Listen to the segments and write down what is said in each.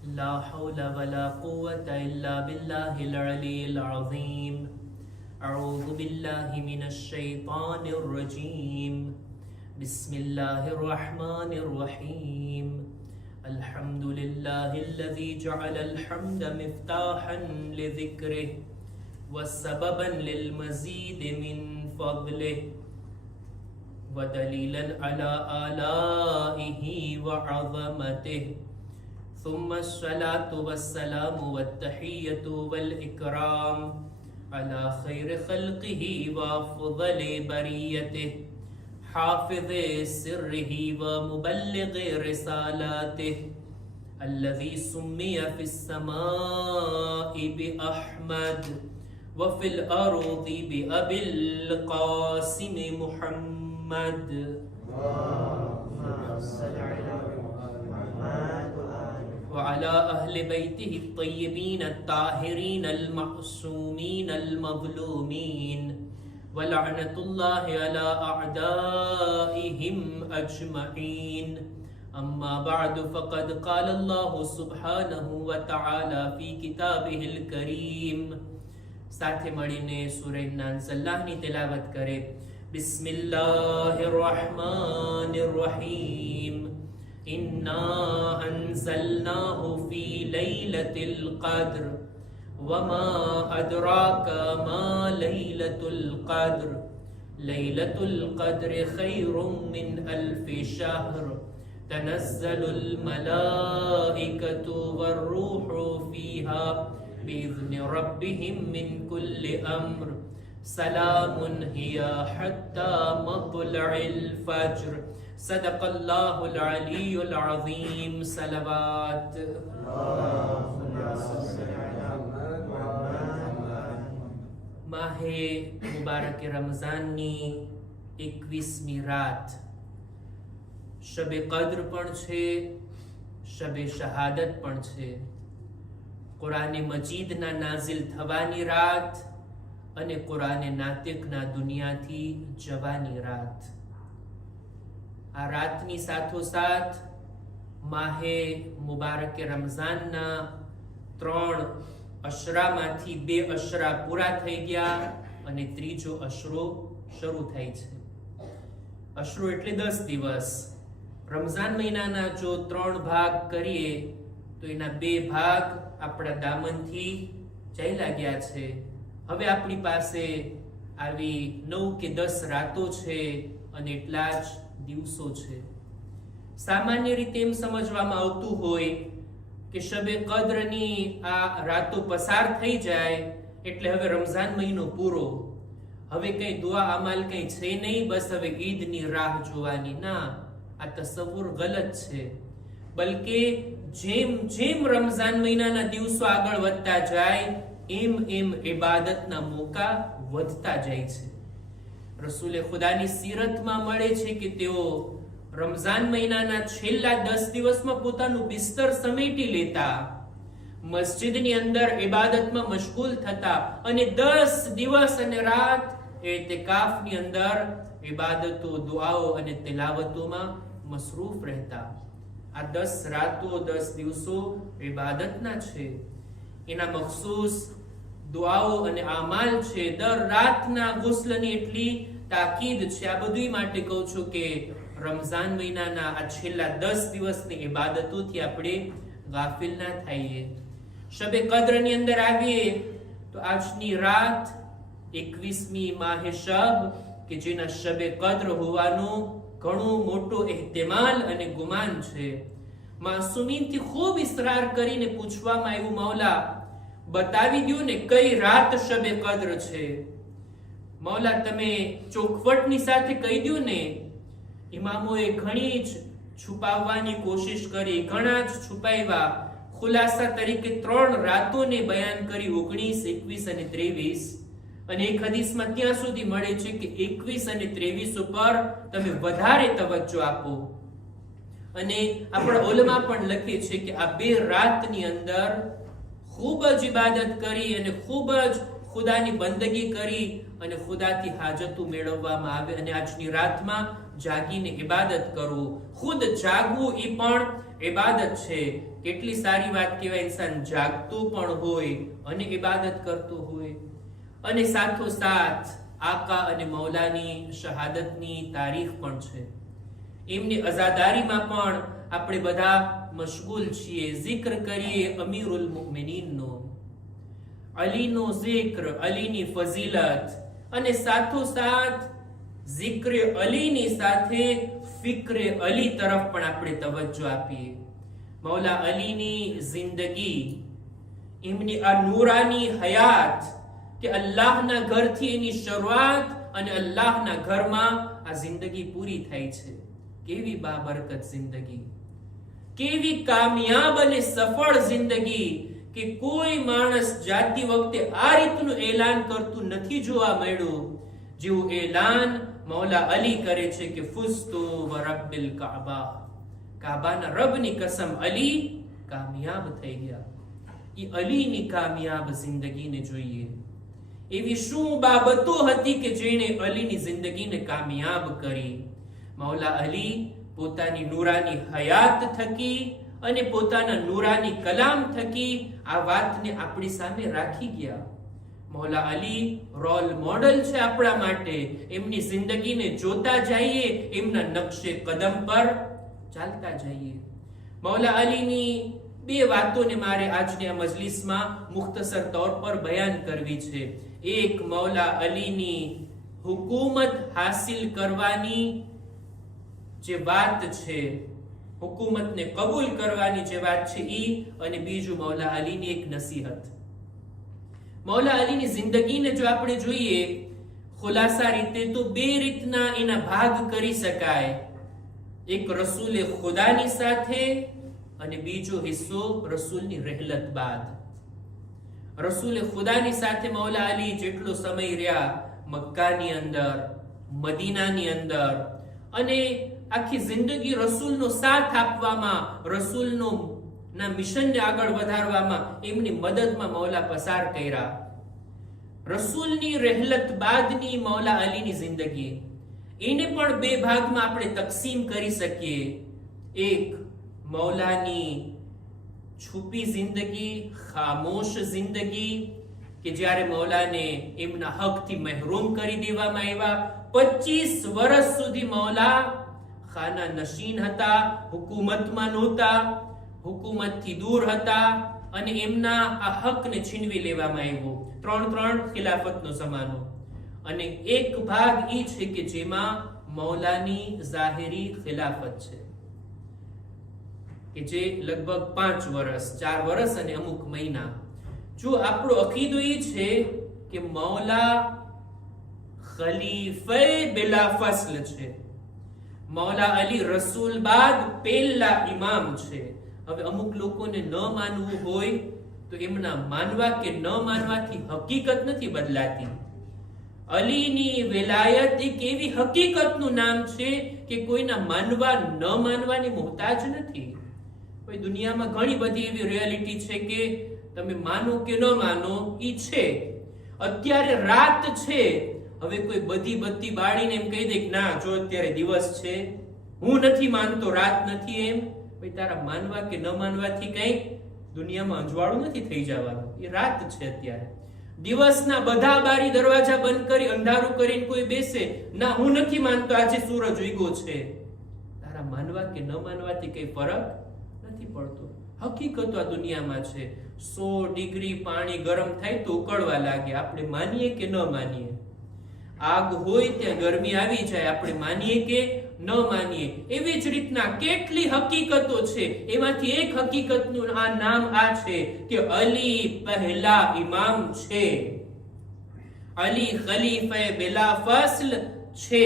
لا حول ولا قوة إلا بالله العلي العظيم. أعوذ بالله من الشيطان الرجيم. بسم الله الرحمن الرحيم. الحمد لله الذي جعل الحمد مفتاحا لذكره وسببا للمزيد من فضله ودليلا على آلائه وعظمته. ثم الصلاة والسلام والتحية والإكرام على خير خلقه وأفضل بريته حافظ سره ومبلغ رسالاته الذي سمي في السماء بأحمد وفي الأرض بأبي القاسم محمد. وعلى أهل بيته الطيبين الطاهرين المعصومين المظلومين ولعنة الله على أعدائهم أجمعين. أما بعد فقد قال الله سبحانه وتعالى في كتابه الكريم. સાથે મળીને સૂરહ નાસ અલ્લાહની તિલાવત કરે. બિસ્મિલ્લાહિર રહેમાનિર રહીમ. إنا أنزلناه في ليلة القدر وما أدراك ما ليلة القدر ليلة القدر خير من ألف شهر تنزل الملائكة والروح فيها بإذن ربهم من كل أمر سلام هي حتى مطلع الفجر. صدق الله العلي العظيم. صلوات. માહે મુબારક રમઝાનની 21મી રાત શબે કદ્ર પણ છે, શબે શહાદત પણ છે. કુરાને મજીદના નાઝિલ થવાની રાત અને કુરાને નાતિકના દુનિયાથી જવાની રાત. આ રાતની સાથોસાથ માહે મુબારક રમઝાનના 3 અશરામાંથી 2 અશરા પૂરા થઈ ગયા અને ત્રીજો અશરો શરૂ થાય છે. અશરો એટલે 10 દિવસ. રમઝાન મહિનાના જો 3 ભાગ કરીએ તો એના 2 ભાગ આપણા દામનથી ચાલ્યા ગયા છે. હવે આપણી પાસે આવી 9 કે 10 રાતો છે અને એટલા જ દિવસો છે. સામાન્ય રીતે એમ સમજવામાં આવતું હોય કે શબે કદ્રની આ રાતો પસાર થઈ જાય એટલે હવે રમઝાન મહિનો પૂરો, હવે કઈ દુઆ અમાલ કઈ છે નહીં, બસ હવે ઈદની રાહ જોવાની. ના, આ તસવ્વુર ગલત છે. બલકે જેમ જેમ રમઝાન મહિનાના દિવસો આગળ વધતા જાય એમ એમ ઇબાદતના મોકા વધતા જાય છે. રસૂલે ખુદાની સીરતમાં મળે છે કે તેઓ રમઝાન મહિનાના છેલ્લા 10 દિવસમાં પોતાનું બિસ્તર સમેટી લેતા, મસ્જિદની અંદર ઇબાદતમાં મશગુલ થતા અને 10 દિવસ અને રાત ઇતિકાફની અંદર ઇબાદતો, દુઆઓ અને તિલાવતોમાં મસરૂફ રહેતા. આ 10 રાતો 10 દિવસો ઇબાદતના છે. એના મખસૂસ દુઆઓ અને આમાલ છે. દર રાતના ગુસ્લની એટલી તાકીદ છે. આ બધું માટે કહું છું કે રમઝાન મહિનાના આ છેલ્લા 10 દિવસની ઇબાદતોથી આપણે ગાફિલ ના થઈએ. શબે કદ્રની અંદર આવીએ તો આજની રાત 21મી માહે શબ કે જેના શબે કદ્ર હોવાનો ઘણો મોટો ehtimal અને ગુમાન છે. માસૂમીનથી ખૂબ ઇસરાર કરીને પૂછવામાં આવ્યું, મૌલા બતાવી દો ને કઈ રાત શબે કદ્ર છે. મૌલા તમે ચોખવટની સાથે કહી દો ને. ઇમામોએ ઘણી જ છુપાવવાની કોશિશ કરી, ઘણા જ છુપાવ્યા. ખુલાસા તરીકે 3 રાતોને બયાન કરી, 19, 21 અને 23. અને એક હદીસમાં ત્યાં સુધી મળે છે કે 21 અને 23 ઉપર તમે વધારે તવજ્જો આપો. અને આપણા ઉલમા પણ લખે છે કે આ 2 રાતની અંદર ખૂબ જ ઇબાદત કરી અને ખૂબ જ ખુદાની બંદગી કરી અને ખુદાથી હાજતો મેળવવામાં આવે. અને આજની રાતમાં જાગીને ઇબાદત કરવું, ખુદ જાગવું એ પણ ઇબાદત છે. કેટલી સારી વાત કહેવાય, ઇન્સાન જાગતું પણ હોય અને ઇબાદત કરતો હોય, અને સાથોસાથ આકા અને મૌલાની શહાદતની તારીખ પણ છે. એમની અઝાદારીમાં પણ આપણે બધા મશગુલ છીએ. zikr કરીએ અમીરુલ મુમિનીનનો, અલીનો zikr, અલીની ફઝીલત, અને સાથોસાથ zikr અલીની સાથે ફિક્ર અલી તરફ પણ આપણે તવજ્જો આપીએ. મૌલા અલીની જિંદગી, એમની આ નૂરાની હયાત, કે અલ્લાહના ઘરથી એની શરૂઆત અને અલ્લાહના ઘરમાં આ જિંદગી પૂરી થાય છે. કેવી બાબરકત જિંદગી, કેવી કામયાબ અને સફળ જિંદગી, કે કોઈ માણસ જાતી વખતે આ રીતનું એલાન કરતું નથી જોવા મળ્યું જેવું એલાન મૌલા અલી કરે છે કે ફુઝતુ વરબ્બિલ કાબા, કાબાના રબની કસમ, અલી કામયાબ થઈ ગયા. એ અલીની કામયાબ જિંદગીને જોઈએ. એવી શું બાબતો હતી કે જેણે અલીની જિંદગીને કામયાબ કરી? મૌલા અલી પોતાની નૂરાની હયાત થકી અને પોતાના નૂરાની કલામ થકી આ વાતને આપણી સામે રાખી ગયા. મૌલા અલી રોલ મોડલ છે આપણા માટે. એમની જિંદગીને જોતા જઈએ, એમના નકશે કદમ પર ચાલતા જઈએ. મૌલા અલીની બે વાતોને મારે આજની આ મજલિસમાં મુખ્તસર તौर પર બયાન કરવી છે. એક, મૌલા અલીની હુકૂમત હાસિલ કરવાની જે વાત છે, હુકૂમતને કબૂલ કરવાની જે વાત છે ઈ, અને બીજું મૌલા અલીની એક નસીહત. મૌલા અલીની જિંદગીને જો આપણે જોઈએ ખુલાસા રીતે, તો બે રીતના એના ભાગ કરી શકાય. એક રસૂલે ખુદાની સાથે, અને બીજો હિસ્સો રસૂલની રહેલત બાદ. રસૂલે ખુદાની સાથે મૌલા અલી જેટલો સમય રહ્યા મક્કાની અંદર, મદીનાની અંદર, અને આખી જિંદગી રસૂલનો સાથ આપવામાં, રસૂલનો ના મિશનને આગળ વધારવામાં, એમની મદદમાં મૌલા પસાર કર્યા. રસૂલની રહેલત બાદની મૌલા અલીની જિંદગી, એને પણ બે ભાગમાં આપણે તકસીમ કરી શકીએ. એક, મૌલાની છુપી જિંદગી, ખામોશ જિંદગી, કે જ્યારે મૌલાને એમના હકથી મહેરૂમ કરી દેવામાં આવ્યા. 25 વર્ષ સુધી મૌલા ખાના નશીન હતા, હુકુમતમાં નહોતા, હુકુમતથી દૂર હતા, અને એમના આ હકને છીનવી લેવામાં આવ્યો. 3 ખિલાફતનો જમાનો. અને એક ભાગ ઈ છે કે જેમાં મૌલાની ઝાહિરી ખિલાફત છે, કે જે લગભગ 5 વર્ષ, 4 વર્ષ અને અમુક મહિના. જો આપણો અકીદો એ છે કે મૌલા ખલીફે બિલા ફસ્લ છે, મૌલા અલી રસૂલ બાદ પહેલા ઇમામ છે. હવે અમુક લોકોને ન માનવું હોય તો એમના માનવા કે ન માનવાથી હકીકત નથી બદલાતી. અલીની વિલાયત એક એવી હકીકતનું નામ છે કે કોઈના માનવા ન માનવાની મોહતાજ નથી. કોઈ દુનિયામાં ઘણી બધી એવી રિયાલિટી છે કે તમે માનો કે ન માનો, ઈ છે. અત્યારે રાત છે, હવે કોઈ બધી બત્તી બાળીને એમ કહી દે કે ના જો અત્યારે દિવસ છે, હું નથી માનતો, રાત નથી, એમ ભાઈ તારા માનવા કે ન માનવાથી કઈ દુનિયામાં અંજવાળું નથી થઈ જવાનું. એ રાત છે અત્યારે. દિવસના બધા બારી દરવાજા બંધ કરી અંધારું કરીને કોઈ બેસે, ના હું નથી માનતો આજે સૂરજ ઉગ્યો છે, તારા માનવા કે ન માનવાથી કઈ ફરક નથી પડતો. હકીકતો આ દુનિયામાં છે. 100 ડિગ્રી પાણી ગરમ થાય તો ઉકળવા લાગે, આપણે માનીએ કે ન માનીએ. આગ હોય ત્યાં ગરમી આવી જાય, આપણે માનીએ કે ન માનીએ. એવી જ રીતના કેટલી હકીકતો છે. એમાંથી એક હકીકતનું આ નામ આ છે કે અલી પહેલા ઇમામ છે, અલી ખલીફે બિલા ફસ્લ છે,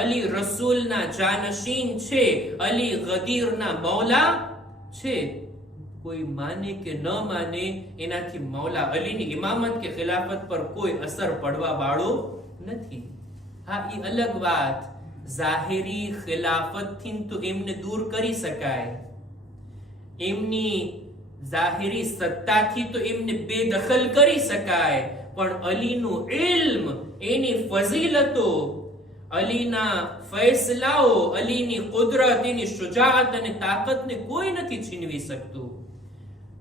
અલી રસૂલના જાનશીન છે, અલી ગદીરના મૌલા છે. કોઈ માને કે ન માને, એનાથી મૌલા અલીની ઇમામત કે ખિલાફત પર કોઈ અસર પડવા વાળો નથી. હા, એ અલગ વાત. ઝાહિરી ખિલાફતથી તો એમને દૂર કરી શકાય, એમની ઝાહિરી સત્તાથી તો એમને બેદખલ કરી શકાય, પણ અલીનું ઇલ્મ, એની ફઝીલતો, અલીના ફૈસલાઓ, અલીની કુદરત, એની શુજાઅત અને તાકાતને કોઈ નથી છીનવી શકતું.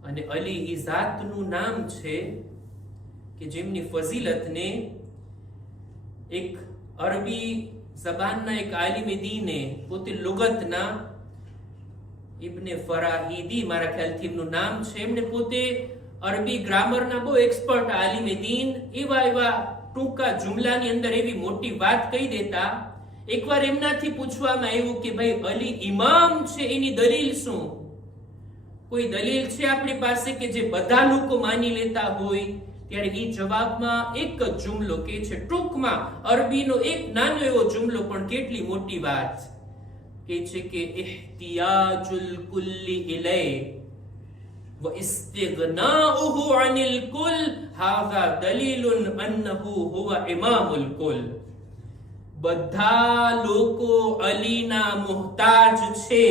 અને અલી એ જાતનું નામ છે કે જેમની ફઝીલતને એક અરબી ઝબાનના એક આલિમ દીને પોતે લુગતના ઇબ્ને ફરાહિદી, મારા ખ્યાલથી એમનું નામ છે, એમને પોતે અરબી ગ્રામરના બહુ એક્સપર્ટ આલિમ દીન, એવા ટૂંકા જુમલાની અંદર એવી મોટી વાત કહી દેતા. એકવાર એમનાથી પૂછવામાં આવ્યું કે ભાઈ અલી ઇમામ છે, એની દલીલ શું? કોઈ દલીલ છે આપણી પાસે કે જે બધા લોકો માની લેતા હોય? ત્યારે એ જવાબમાં એક જ જુમલો કે છે, ટૂંકમાં અરબીનો એક નાનો એવો જુમલો, પણ કેટલી મોટી વાત કે છે કે ઇહ્તિયાજુલ કુલ્લી ઇલૈ વ ઇસ્તિગનાઉહુ અનિલ કુલ હાઝા દલીલુન અન્નહુ હુવા ઇમામુલ કુલ. બધા લોકો અલીના મુહતાજ છે,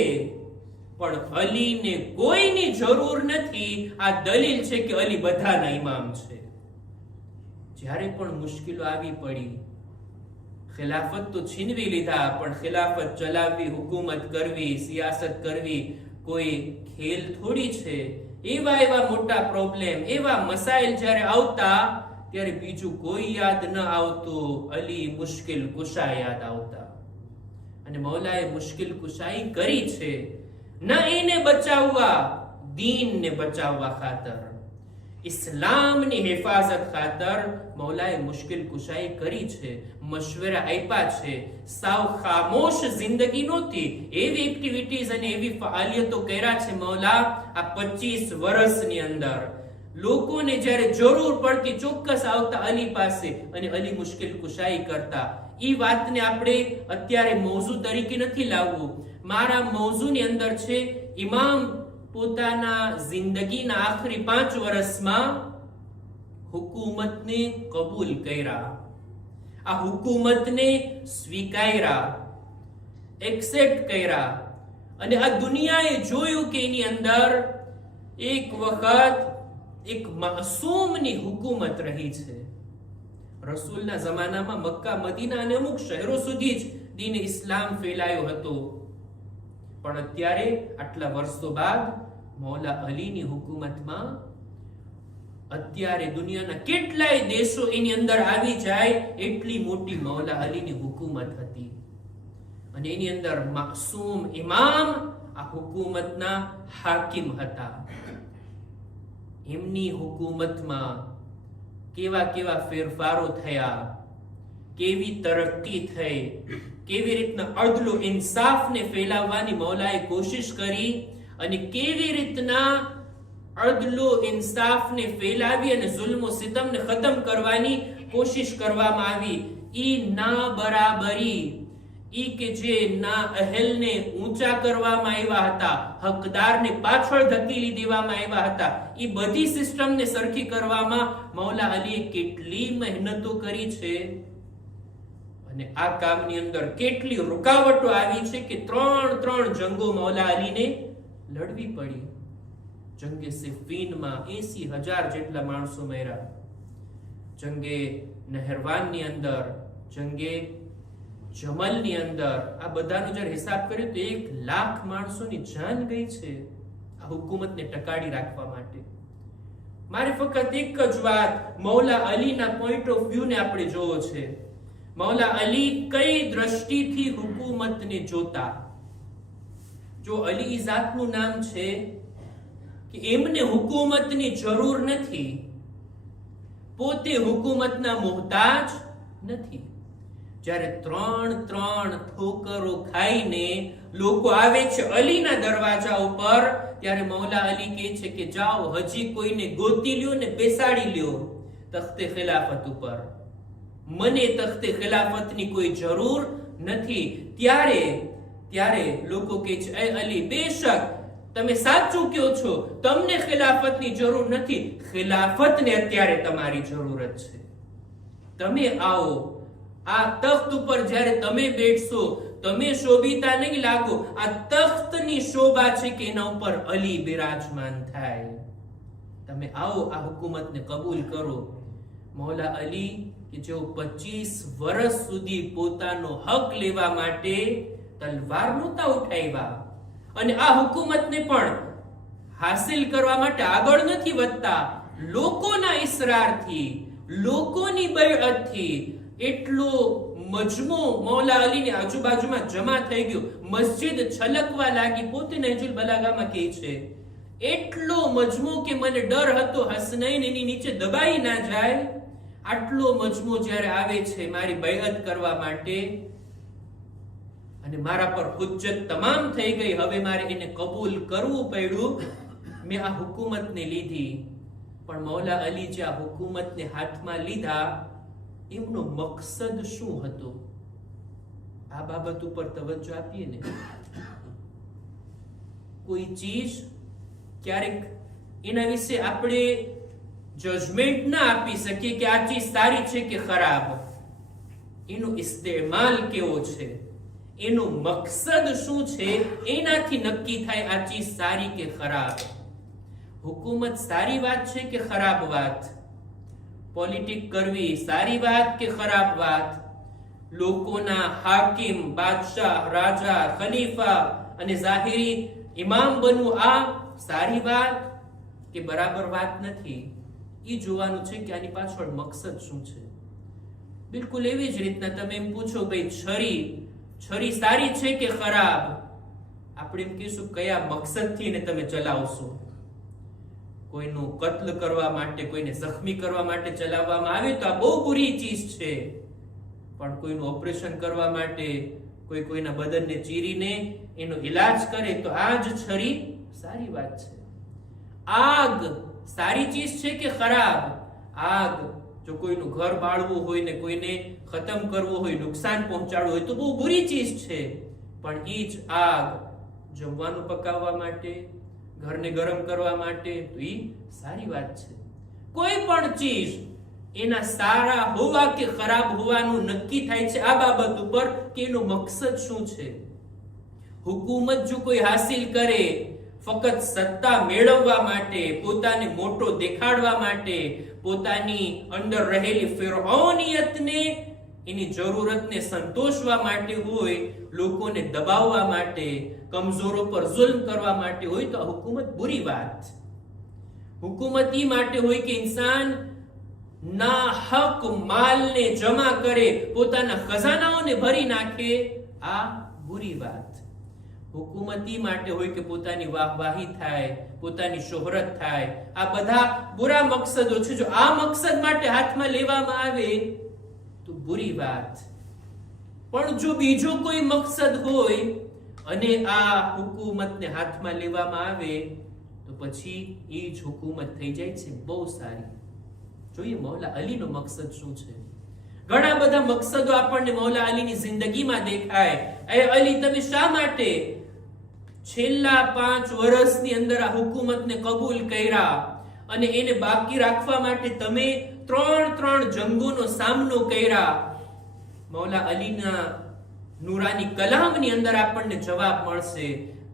પણ અલીને કોઈની જરૂર નથી. આ દલીલ છે કે અલી બધાના ઇમામ છે. જ્યારે પણ મુશ્કેલો આવી પડી, ખિલાફત તો છીનવી લીધા, પણ ખિલાફત ચલાવવી, હુકુમત કરવી, સિયાસત કરવી કોઈ ખેલ થોડી છે. એવા મોટા પ્રોબ્લેમ, એવા મસાઇલ જ્યારે આવતા, ત્યારે બીજું કોઈ યાદ ન આવતું, અલી મુશ્કિલ કુશા યાદ આવતા. અને મૌલાએ મુશ્કિલ કુશાઈ કરી છે, ન એને બચાવવા, દીનને બચાવવા ખાતર, ઇસ્લામની હિફાજત ખાતર મૌલાએ મુશ્કિલ કુશાઈ કરી છે, મશવરા આપ્યા છે. સાવ ખામોશ જિંદગી નહોતી, એવી એક્ટિવિટીઝ અને એવી ફઆલિયતો કર્યા છે મૌલા આ 25 વર્ષની અંદર. લોકોને જ્યારે જરૂર પડતી ચોક્કસ આવતા અલી પાસે, અને અલી મુશ્કિલ કુશાઈ કરતા. ઈ વાતને આપણે અત્યારે મૌઝુ તરીકે નથી લાવવું. મારા મૌઝુની અંદર છે ઇમામ પોતાના જિંદગીના આખરી 5 વર્ષમાં હુકુમતને કબૂલ કર્યા, આ હુકુમતને સ્વીકાર્યા, એક્સેપ્ટ કર્યા. અને આ દુનિયાએ જોયું કે એની અંદર એક વખત એક માસૂમની હુકુમત રહી છે. રસૂલના જમાનામાં મક્કા, મદીના અને અમુક શહેરો સુધી જ દીન ઇસ્લામ ફેલાયો હતો. પણ અત્યારે આટલા વર્ષો બાદ મૌલા અલીની હુકુમતમાં અત્યારે દુનિયાના કેટલાય દેશો એની અંદર આવી જાય એટલી મોટી મૌલા અલીની હુકુમત હતી. અને એની અંદર માસૂમ ઇમામ આ હુકુમતના હાકિમ હતા. એમની હુકુમતમાં કેવા ફેરફારો થયા, કેવી તરક્કી થઈ, કેવી રીતના અદલ ઇન્સાફને ફેલાવવાની મૌલાએ કોશિશ કરી, અને કેવી રીતના અદલ ઇન્સાફને ફેલાવી અને જુલ્મ સિતમને ખતમ કરવાની કોશિશ કરવામાં આવી. ઈ ના બરાબરી, ઈ કે જે ના અહેલને ઊંચા કરવામાં આવ્યા હતા, હકદારને પાછળ ધકેલી દેવામાં આવ્યા હતા, ઈ બધી સિસ્ટમને સરખી કરવામાં મૌલા અલીએ કેટલી મહેનતો કરી છે. અને આ કામની અંદર કેટલી રૂકાવટો આવી છે કે 3 જંગો મૌલા અલીને લડવી પડી. જંગે સિફીનમાં 80,000 જેટલા માણસો મર્યા. જંગે નહેરવાનની અંદર, જંગે જમલની અંદર, આ બધાનો જ્યારે હિસાબ કર્યો તો 1 લાખ માણસોની જાન ગઈ છે આ હુકુમતને ટકાડી રાખવા માટે. મારે ફક્ત એક જ વાત મૌલા અલીના પોઈન્ટ ઓફ વ્યૂ ને આપણે જોવો છે. મૌલા અલી કઈ દ્રષ્ટિથી હુકુમતને જોતા. જો અલી જાતનું નામ છે કે એમને હુકુમતની જરૂર નથી, પોતે હુકુમતના મુહતાજ નથી. જ્યારે 3 ઠોકરો ખાઈને લોકો આવે છે અલીના દરવાજા ઉપર, ત્યારે મૌલા અલી કહે છે કે જાઓ હજી કોઈને ગોતી લ્યો ને બેસાડી લ્યો તખ્તે ખિલાફત ઉપર, મને તખ્તે ખિલાફતની કોઈ જરૂર નથી. ત્યારે લોકો કહે છે એ અલી બેશક તમે સાચું કહો છો, તમને ખિલાફતની જરૂર નથી, ખિલાફતને અત્યારે તમારી જરૂરત છે. તમે આવો, આ તખ્ત ઉપર જ્યારે તમે બેઠશો, તમે શોભિતા નહીં લાગો, આ તખ્તની શોભા છે કે એના ઉપર અલી બિરાજમાન થાય. તમે આવો, આ હુકુમતને કબૂલ કરો. મૌલા અલી કે જેઓ 25 વર્ષ સુધી પોતાનો હક લેવા માટે તલવાર નહોતા ઉઠાવ્યા અને આ હુકુમતને પણ હાસિલ કરવા માટે આગળ નથી વધતા, લોકોના ઇસરારથી, લોકોની બૈઅતથી એટલો મજમો મૌલા અલીની આજુબાજુમાં જમા થઈ ગયો, મસ્જિદ છલકવા લાગી. પોતે નહજુલ બલાગામાં કહે છે, એટલો મજમો કે મને ડર હતો હસનૈન એની નીચે દબાઈ ના જાય. આટલો મજમો જ્યારે આવે છે મારી બૈઅત કરવા માટે અને મારા પર હુજ્જત તમામ થઈ ગઈ, હવે મારે એને કબૂલ કરવું પડ્યું. મેં આ હુકુમતને લીધી. પણ મૌલા અલી જે આ હુકુમતને હાથમાં લીધા, એમનો મકસદ શું હતો? આ બાબત ઉપર તવજ્જો આપીએ ને. કોઈ ચીજ ક્યારેક એના વિશે આપણે જજમેન્ટ ના આપી શકીએ કે આ ચીજ સારી છે કે ખરાબ. એનો ઇસ્તેમાલ કેવો છે, એનો મકસદ શું છે, એનાથી નક્કી થાય આ ચીજ સારી કે ખરાબ. હુકુમત સારી વાત છે કે ખરાબ વાત? પોલિટિક કરવી સારી વાત કે ખરાબ વાત? લોકોના હાકિમ, બાદશાહ, રાજા, ખલીફા અને ઝાહિરી ઇમામ બનવું આ સારી વાત કે બરાબર વાત નથી? એ જોવાનું છે કે આની પાછળ મકસદ શું છે. બિલકુલ એવી જ રીતના તમે એમ પૂછો, ભાઈ છરી સારી છે કે ખરાબ? આપણે એમ કહીશું કયા મકસદથી એને તમે ચલાવશો. કોઈનું કત્લ કરવા માટે, કોઈને જખ્મી કરવા માટે ચલાવવામાં આવે તો આ બહુ બુરી ચીજ છે. પણ કોઈનું ઓપરેશન કરવા માટે, કોઈના બદનને ચીરીને એનો ઈલાજ કરે તો આ જ છરી સારી વાત છે. આગ સારી ચીજ છે કે ખરાબ? આગ જો કોઈનું ઘર બાળવું હોય ને કોઈને ખતમ કરવું હોય, નુકસાન પહોંચાડવું હોય તો બહુ બુરી ચીજ છે. પણ એ જ આગ જમવાનું પકાવવા માટે, ઘરને ગરમ કરવા માટે તો એ સારી વાત છે. કોઈ પણ ચીજ એના સારા હોવા કે ખરાબ હોવાનું નક્કી થાય છે આ બાબત ઉપર કે એનો મકસદ શું છે. હુકુમત જો કોઈ હાસિલ કરે ફક્ત સત્તા મેળવવા માટે, પોતાને મોટો દેખાડવા માટે, પોતાની અંદર રહેલી ફિરૌનિયતને, એની જરૂરતને સંતોષવા માટે હોય, લોકોને દબાવવા માટે, કમજોરો પર જુલ્મ કરવા માટે હોય તો આ હુકુમત બુરી વાત. હુકુમત ઈ માટે હોય કે ઇન્સાન ના હક માલને જમા કરે, પોતાના ખજાનાઓને ભરી નાખે, આ બુરી વાત. હુકુમત ઈ માટે હોય કે પોતાની વાહવાહી થાય, પોતાની શોહરત થાય. આ બધા બુરા મકસદો છે. જો આ મકસદ માટે હાથમાં લેવામાં આવે તો બુરી વાત. પણ જો બીજો કોઈ મકસદ હોય અને આ હુકુમતને હાથમાં લેવામાં આવે તો પછી એ જ હુકુમત થઈ જાય છે બહુ સારી. જોઈએ મૌલા અલીનો મકસદ શું છે. ઘણા બધા મકસદો આપણને મૌલા અલીની જિંદગીમાં દેખાય. એ અલી, તમે શા માટે છેલ્લા 5 વર્ષની અંદર આ હુકુમતને કબૂલ કર્યા અને એને બાકી રાખવા માટે તમે 3 જંગોનો સામનો કર્યા? મૌલા અલીના નૂરાની કલામની અંદર આપણને જવાબ મળશે.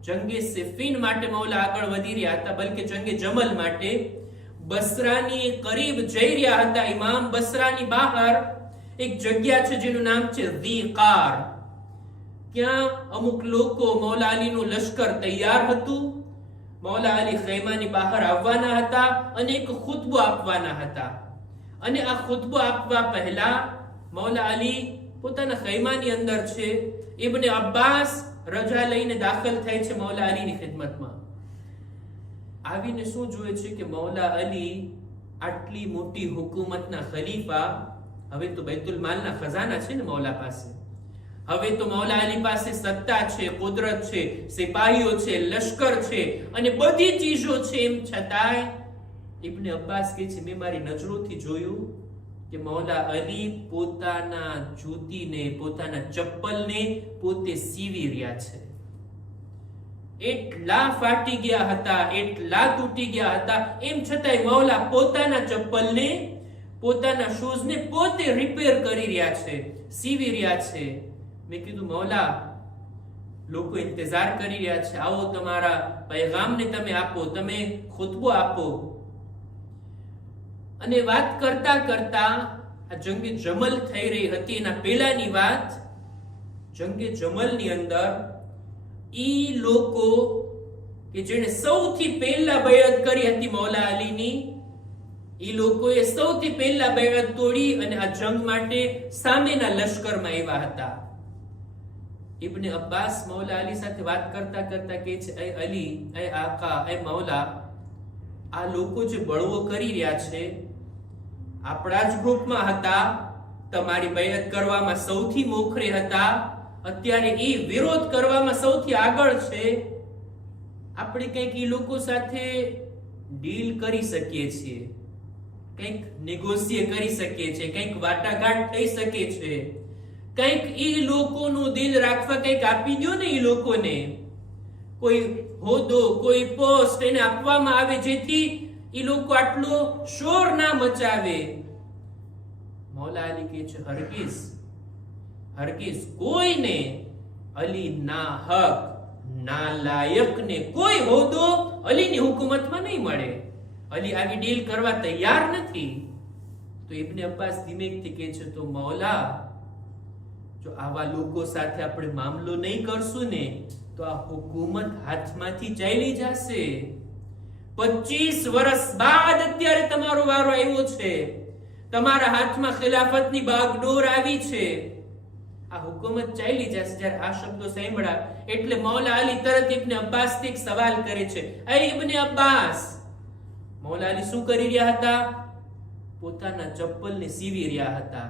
જંગે સિફીન માટે મૌલા આગળ વધી રહ્યા હતા, બલકે જંગે જમલ માટે બસરાની કરીબ જઈ રહ્યા હતા. ઇમામ બસરાની બહાર એક જગ્યા છે જેનું નામ છે ઝીકાર. ત્યાં અમુક લોકો, મૌલા અલીનું લશ્કર તૈયાર હતું. મૌલા અલી ખૈમાની બહાર આવવાના હતા અને એક ખુતબો આપવાના હતા. અને આ ખુતબો આપવા પહેલા મૌલા અલી પોતાના ખૈમાની અંદર છે. ઇબ્ને અબ્બાસ રજા લઈને દાખલ થાય છે મૌલા અલીની ખિદમતમાં. આવીને શું જોવે છે કે મૌલા અલી આટલી મોટી હુકુમતના ખલીફા, હવે તો બૈતુલ માલના ખજાના છે ને મૌલા પાસે, હવે તો મૌલા અલી પાસે સત્તા છે, કુદરત છે, સિપાહીઓ છે, લશ્કર છે અને બધી ચીજો છે. એમ છતાંય ઇબ્ને અબ્બાસ કહે છે, મેં મારી નજરોથી જોયું કે મૌલા અલી પોતાના જૂતીને, પોતાના ચપ્પલને પોતે સીવી રહ્યા છે. એટલા ફાટી ગયા હતા, એટલા તૂટી ગયા હતા, એમ છતાંય મૌલા પોતાના ચપ્પલને, પોતાના શૂઝને પોતે રિપેર કરી રહ્યા છે, સીવી રહ્યા છે. મેં કીધું, મૌલા, લોકો ઇંતજાર કરી રહ્યા છે, આવો તમારા પૈગામને તમે આપો, તમે ખુતબો આપો. અને વાત કરતા કરતા આ જંગે જમલ થઈ રહી હતી એના પહેલાની વાત. જંગે જમલની અંદર ઈ લોકો કે જેણે સૌથી પહેલા બૈઅત કરી હતી મૌલા અલીની, ઈ લોકોએ સૌથી પહેલા બૈઅત તોડી અને આ જંગ માટે સામેના લશ્કરમાં આવ્યા હતા. ઇબ્ને અબ્બાસ મૌલા અલી સાથે વાત કરતા કરતા કહે છે, એ અલી, એ આકા, એ મૌલા, આ લોકો જે બળવો કરી રહ્યા છે આપણા જ ગ્રુપમાં હતા, તમારી બૈઅત કરવામાં સૌથી મોખરે હતા, અત્યારે એ વિરોધ કરવામાં સૌથી આગળ છે. આપણે કંઈક એ લોકો સાથે ડીલ કરી શકીએ છીએ, કંઈક નેગોશિએટ કરી શકીએ છીએ, કંઈક વાટાઘાટ થઈ શકે છે, કંઈક એ લોકોનું દિલ રાખવા કંઈક આપી દો ને. એ લોકોને કોઈ હોદ્દો, કોઈ પોસ્ટ એને આપવામાં આવે જેથી એ લોકો આટલો શોર ના મચાવે. મૌલા અલી કહે છે, હરગીઝ હરગીઝ કોઈને અલી ના હક ના લાયક ને કોઈ હોદ્દો અલીની હુકુમતમાં નહીં મળે. અલી આવી ડીલ કરવા તૈયાર નથી. તો ઇબ્ને અબ્બાસ ધીમેથી કહે છે, તો મૌલા, જો આવા લોકો સાથે આપણે મામલો નહીં કરશું ને તો આ હુકુમત હાથમાંથી ચાલી જશે. 25 વર્ષ બાદ અત્યારે તમારો વારો આવ્યો છે, તમારા હાથમાં ખિલાફતની બાગડોર આવી છે, આ હુકુમત ચાલી જશે. જ્યારે આ શબ્દો સાંભળ્યા એટલે મૌલા અલી તરત ઇબ્ને અબ્બાસ થી એક સવાલ કરે છે, એ ઇબ્ને અબ્બાસ. મૌલા અલી શું કરી રહ્યા હતા? પોતાના ચપ્પલને સીવી રહ્યા હતા.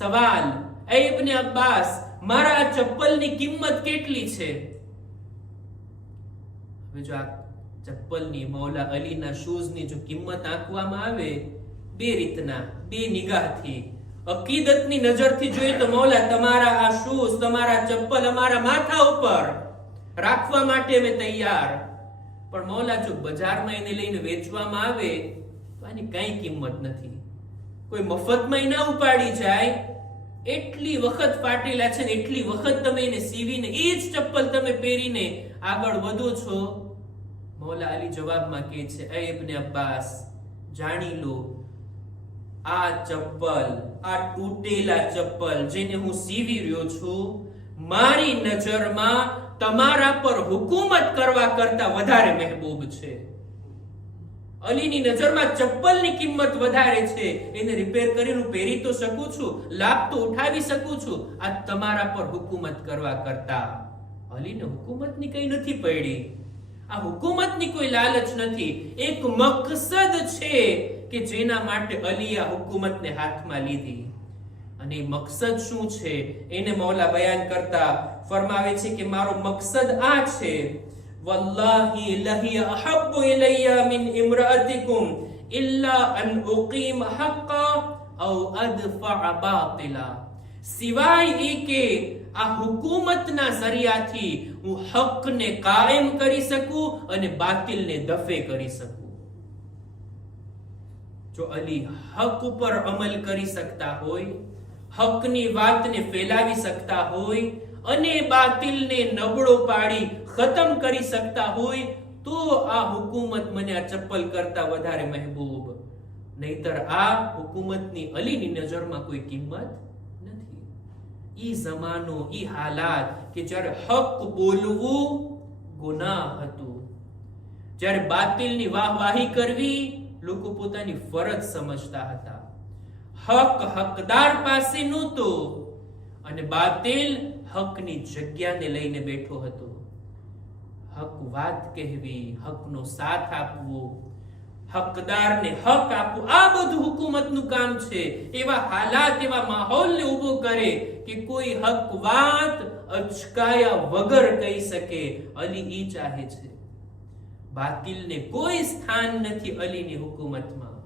સવાલ, એ ઇબ્ને અબ્બાસ, મારા આ ચપ્પલની કિંમત કેટલી છે? હવે જો આ ચપ્પલની, મૌલા અલીના શૂઝની જો કિંમત આંકવામાં આવે બે રીતના, બે નિગાહથી, અકીદતની નજરથી જોઈએ તો મૌલા તમારા આ શૂઝ, તમારા ચપ્પલ અમારા માથા ઉપર રાખવા માટે અમે તૈયાર. પણ મૌલા જો બજારમાં એને લઈને વેચવામાં આવે તો આની કઈ કિંમત નથી. કોઈ મફતમાં ના ઉપાડી જાય. એટલી વખત ફાટેલા છે ને એટલી વખત તમે એને સીવીને એ જ ચપ્પલ તમે પહેરીને આગળ વધો છો. મૌલા અલી જવાબમાં કહે છે, એ ઇબ્ને અબ્બાસ, જાણી લો, આ ચપ્પલ, આ તૂટેલા ચપ્પલ જેને હું સીવી રહ્યો છું, મારી નજરમાં તમારા પર હુકુમત કરવા કરતા વધારે મહેબૂબ છે. અલીની નજરમાં ચપ્પલની કિંમત વધારે છે. એને રિપેર કરીને પહેરી તો શકું છું, લાભ તો ઉઠાવી શકું છું, આ તમારા પર હુકુમત કરવા કરતા. અલીને હુકુમતની કઈ નથી પડી. આ હુકુમતની કોઈ લાલચ નથી. એક મકસદ છે કે જેના માટે અલી આ હુકુમતને હાથમાં લીધી. અને મકસદ શું છે એને મૌલા બયાન કરતા ફરમાવે છે કે મારો મકસદ આ છે, વલ્લાહી લહી અહબ્બુ ઇલૈયા મિન ઇમરાઅતિકુમ ઇલ્લા અન ઉકીમ હક્કા ઔ અદફઅ બાતિલા. સિવાય એ કે આ હુકુમતના ઝરિયાથી હું હકને કાયમ કરી શકું અને બાતિલને દફે કરી શકું. જો અલી હક ઉપર અમલ કરી શકતા હોય, હકની વાતને ફેલાવી શકતા હોય અને બાતિલને નબળો પાડી ખતમ કરી શકતા હોય તો આ હુકુમત મને આ ચપ્પલ કરતા વધારે મહેબૂબ. નહીતર આ હુકુમતની અલીની નજરમાં કોઈ કિંમત નથી. ઈ જમાનો, ઈ હાલાત કે જ્યારે હક બોલવું ગુનાહ હતું, જ્યારે બાતિલની વાહવાહી કરવી લોકો પોતાની ફરજ સમજતા હતા. હક હકદાર પાસે નહોતો અને બાતિલ હકની જગ્યાને લઈને બેઠો હતો. હક વાત કહેવી, હકનો સાથ આપવો, હકદારને હક આપવું, આ બધું હુકુમતનું કામ છે. એવા હાલાત, એવા માહોલને ઊભો કરે કે કોઈ હક વાત અચકાયા વગર કહી શકે. અલી ઈ ચાહે છે. બાતિલને કોઈ સ્થાન નથી અલીની હુકુમતમાં.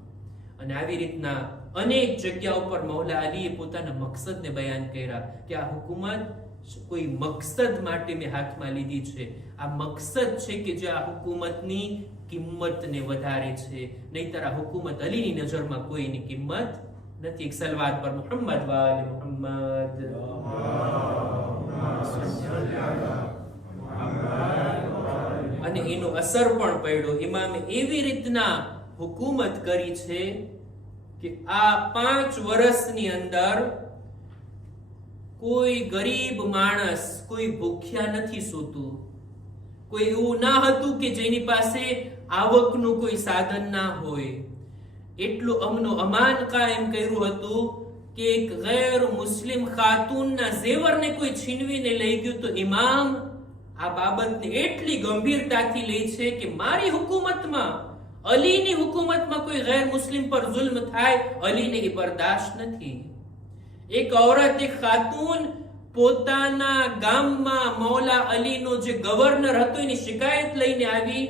અને આવી રીતના અનેક જગ્યા ઉપર મૌલા અલીએ પોતાના મકસદને બયાન કર્યા કે આ હુકુમત કોઈ મકસદ માટે મેં હાથમાં લીધી છે. આ મકસદ છે કે જે આ હુકુમતની કિંમતને વધારે છે. નહીતર આ હુકુમત અલીની નજરમાં કોઈની કિંમત નથી. એક સલવાત પર મુહમ્મદ વાલે મુહમ્મદ. અને એનો અસર પણ પડ્યો. ઇમામે એવી રીતના હુકુમત કરી છે કે આ 5 વર્ષની અંદર કોઈ ગરીબ માણસ, કોઈ ભૂખ્યા નથી સૂતું. કોઈ એવું ના હતું કે જેની પાસે આવકનું કોઈ સાધન ના હોય. એટલું અમનો અમાન કાયમ કર્યું હતું કે એક ગેર મુસ્લિમ ખાતુનના ઝેવરને કોઈ છીનવીને લઈ ગયું તો ઇમામ આ બાબતને એટલી ગંભીરતાથી લે છે કે મારી હુકુમતમાં, અલીની હુકુમતમાં કોઈ ગેર મુસ્લિમ પર જુલ્મ થાય, અલીને એ બરદાશ્ત નથી. એક औरत, એક ખાતુન પોતાના ગામમાં મૌલા અલીનો જે ગવર્નર હતો એની શિકાયત લઈને આવી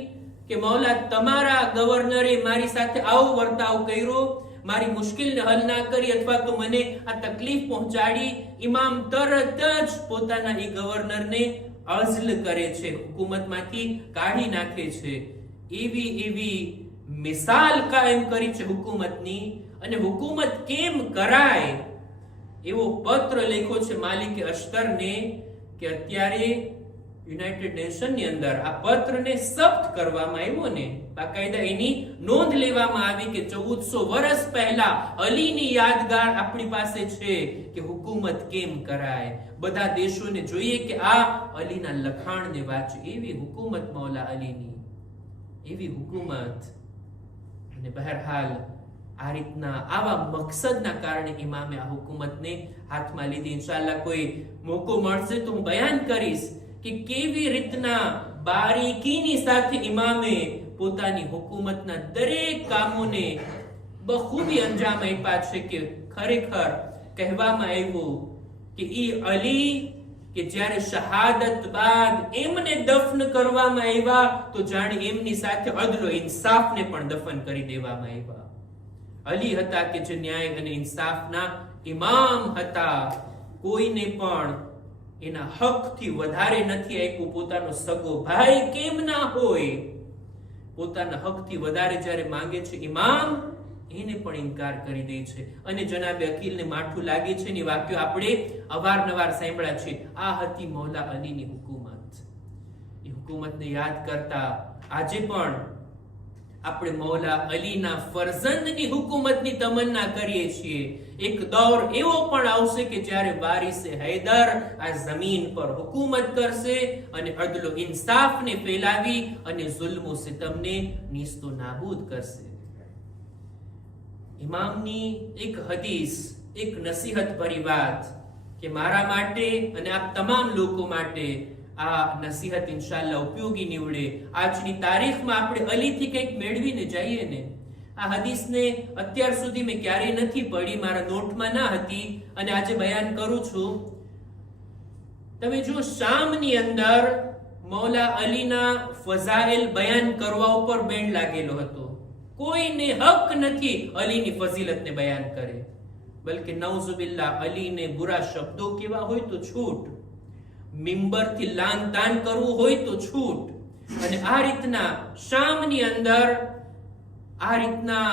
કે મૌલા, તમારા ગવર્નરે મારી સાથે આવો વર્તાવ કર્યો, મારી મુશ્કેલને હલ ના કરી અથવા તો મને આ તકલીફ પહોંચાડી. ઇમામ તરત જ પોતાના એ ગવર્નરને અઝલ કરે છે, હુકુમતમાંથી કાઢી નાખે છે. એવી મિસાલ કાયમ કરી છે હુકુમતની. અને હુકુમત કેમ કરાય એવો પત્ર લખ્યો છે માલિકે અશ્કરને કે અત્યારે યુનાઇટેડ નેશનની અંદર આ પત્રને સખ્ત કરવામાં આવ્યો ને, બાકાયદા એની નોંધ લેવામાં આવી કે 1400 વર્ષ પહેલા અલીની યાદગાર આપણી પાસે છે કે હુકુમત કેમ કરાય. બધા દેશોને જોઈએ કે આ અલીના લખાણને વાંચે. એવી હુકુમત મૌલા અલીની, એવી હુકુમત. અને બહરહાલ આ રીતના આવા મકસદના કારણે ઇમામે આ હુકુમતને હાથમાં લીધી. ઇન્શાઅલ્લાહ કોઈ મોકો મળશે તો હું બયાન કરીશ કે કેવી રીતના બારીકીની સાથે ઇમામે પોતાની હુકુમતના દરેક કામોને બખૂબી અંજામ આપ્યા છે. કે ખરેખર કહેવામાં આવ્યું કે ઈ અલી કે જ્યારે શહાદત બાદ એમને દફન કરવામાં આવ્યા તો જાણે એમની સાથે અદલ ઇન્સાફને પણ દફન કરી દેવામાં આવ્યા. અલી હતા કે જે ન્યાય અને ઇન્સાફના ઇમામ હતા. કોઈને પણ એના હકથી વધારે નથી આપ્યું. પોતાનો સગો ભાઈ કેમ ના હોય, પોતાના હકથી વધારે જ્યારે માંગે છે ઇમામ, એને પણ ઇનકાર કરી દે છે. અને જનાબે અકીલને માઠું લાગે છે ને વાક્યો આપણે અવારનવાર સાંભળ્યા છે. આ હતી મૌલા અલીની હુકુમત. એ હુકુમતને યાદ કરતા આજે પણ આપણે મૌલા અલીના ફરજંદની હુકુમતની તમન્ના કરીએ છીએ. એક દૌર એવો પણ આવશે કે જ્યારે વારિસે હૈદર આ જમીન પર હુકુમત કરશે અને અદલ ઇન્સાફને ફેલાવી અને જુલ્મ સિતમને નીસ્તો નાબૂદ કરશે. ઇમામની એક હદીસ, એક નસીહત ભરી વાત કે મારા માટે અને આપ તમામ લોકો માટે આ નસીહત ઇન્શાઅલ્લાહ ઉપયોગી નીવડે. આજની તારીખમાં આપણે અલીથી કંઈક મેળવીને જઈએ ને. આ હદીસને અત્યાર સુધી મેં ક્યારેય નથી પઢી, મારા નોટમાં ના હતી અને આજે બયાન કરું છું. તમે જો શામની અંદર મૌલા અલીના ફઝાઇલ બયાન કરવા ઉપર બેન લાગેલો હતો. કોઈને હક નથી અલીની ફઝીલતને બયાન કરે, બલકે નઉઝુબિલ્લાહ અલીને બુરા શબ્દો કેવા હોય તો છૂટ, મિંબરથી લાન તાન કરવું હોય તો છૂટ. અને આ રીતના શામની અંદર આ રીતના